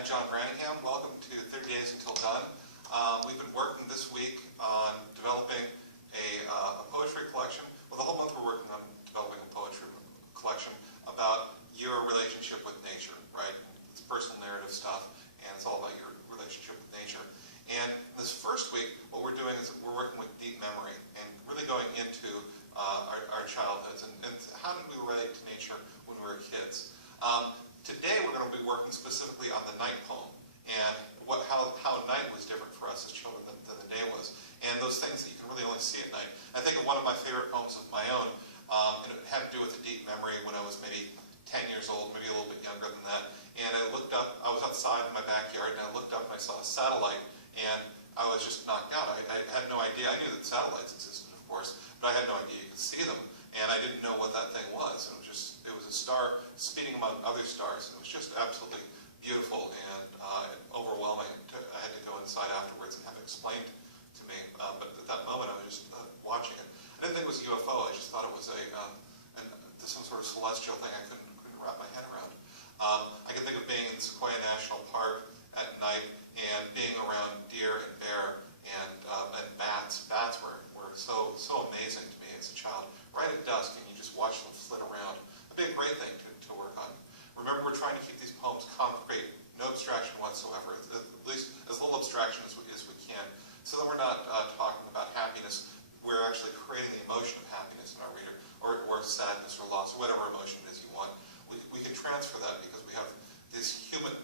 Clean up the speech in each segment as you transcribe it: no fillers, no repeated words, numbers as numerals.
I'm John Branningham. Welcome to 30 Days Until Done. We've been working this week on developing a poetry collection. Well, the whole month we're working on developing a poetry collection about your relationship with nature, right? It's personal narrative stuff, and it's all about your relationship with nature. And this first week, what we're doing is we're working with deep memory and really going into our childhoods and how did we relate to nature when we were kids. Today we're going to be working specifically on the night poem and how night was different for us as children than the day was. And those things that you can really only see at night. I think of one of my favorite poems of my own, and it had to do with a deep memory when I was maybe 10 years old, maybe a little bit younger than that. And I looked up, I was outside in my backyard, and I looked up and I saw a satellite, and I was just knocked out. I had no idea. I knew that satellites existed, of course, but I had no idea you could see them. And I didn't know what that thing was. It was a star speeding among other stars. It was just absolutely beautiful and overwhelming. I had to go inside afterwards and have it explained to me. But at that moment, I was just watching it. I didn't think it was a UFO. I just thought it was some sort of celestial thing I couldn't wrap my head around. I can think of being in Sequoia National Park at night and being around deer and bear and bats. Bats were so amazing to me as a child. Right at dusk, and you just watch them flit around. It'd be a great thing to work on. Remember, we're trying to keep these poems concrete, no abstraction whatsoever, at least as little abstraction as we can, so that we're not talking about happiness. We're actually creating the emotion of happiness in our reader, or sadness or loss, or whatever emotion it is you want. We can transfer that because we have this human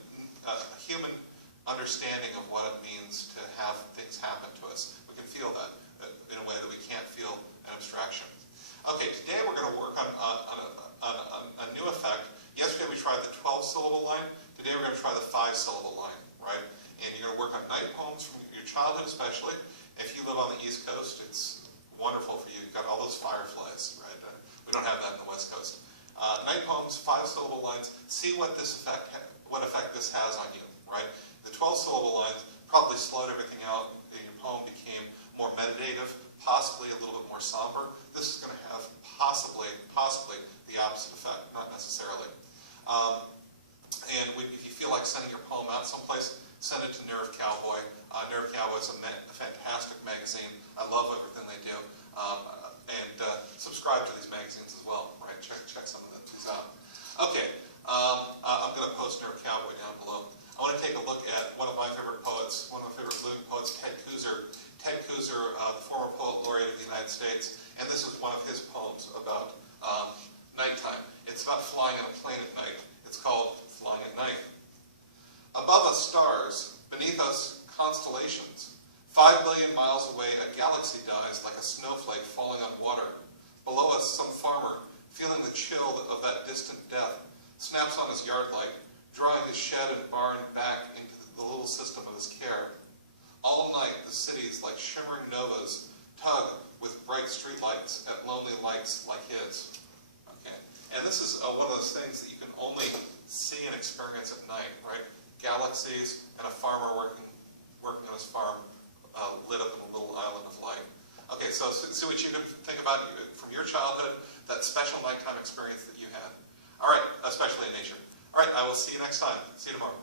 understanding of what it means to have things happen to us. We can feel that in a way that we can't feel an abstraction. Okay, today we're going to work on a new effect. Yesterday we tried the 12-syllable line. Today we're going to try the 5-syllable line, right? And you're going to work on night poems from your childhood especially. If you live on the East Coast, it's wonderful for you. You've got all those fireflies, right? We don't have that on the West Coast. Night poems, 5-syllable lines. See what effect this has on you, right? The 12-syllable lines probably slowed everything out, and your poem became more meditative, possibly a little bit more somber. This is going to have possibly the opposite effect, not necessarily. If you feel like sending your poem out someplace, send it to Nerve Cowboy. Nerve Cowboy is a fantastic magazine. I love everything they do. Subscribe to these magazines as well, right? Check some of these out. Okay, I'm going to post Nerve Cowboy down below. I want to take a look at one of my favorite poets, one of my favorite living poets, Ted Kooser. Ted Kooser, the former poet laureate of the United States, and this is one of his poems about nighttime. It's about flying on a plane at night. It's called Flying at Night. Above us stars, beneath us constellations. 5 billion miles away a galaxy dies like a snowflake falling on water. Below us some farmer, feeling the chill of that distant death, snaps on his yard light, drawing his shed and barn back into the little system of his care. All night the cities like shimmering novas tug with bright streetlights at lonely lights like his. Okay, and this is one of those things that you can only see and experience at night, right? Galaxies and a farmer working on his farm lit up in a little island of light. Okay, so see what you can think about from your childhood, that special nighttime experience that you had. All right, especially in nature. All right, I will see you next time. See you tomorrow.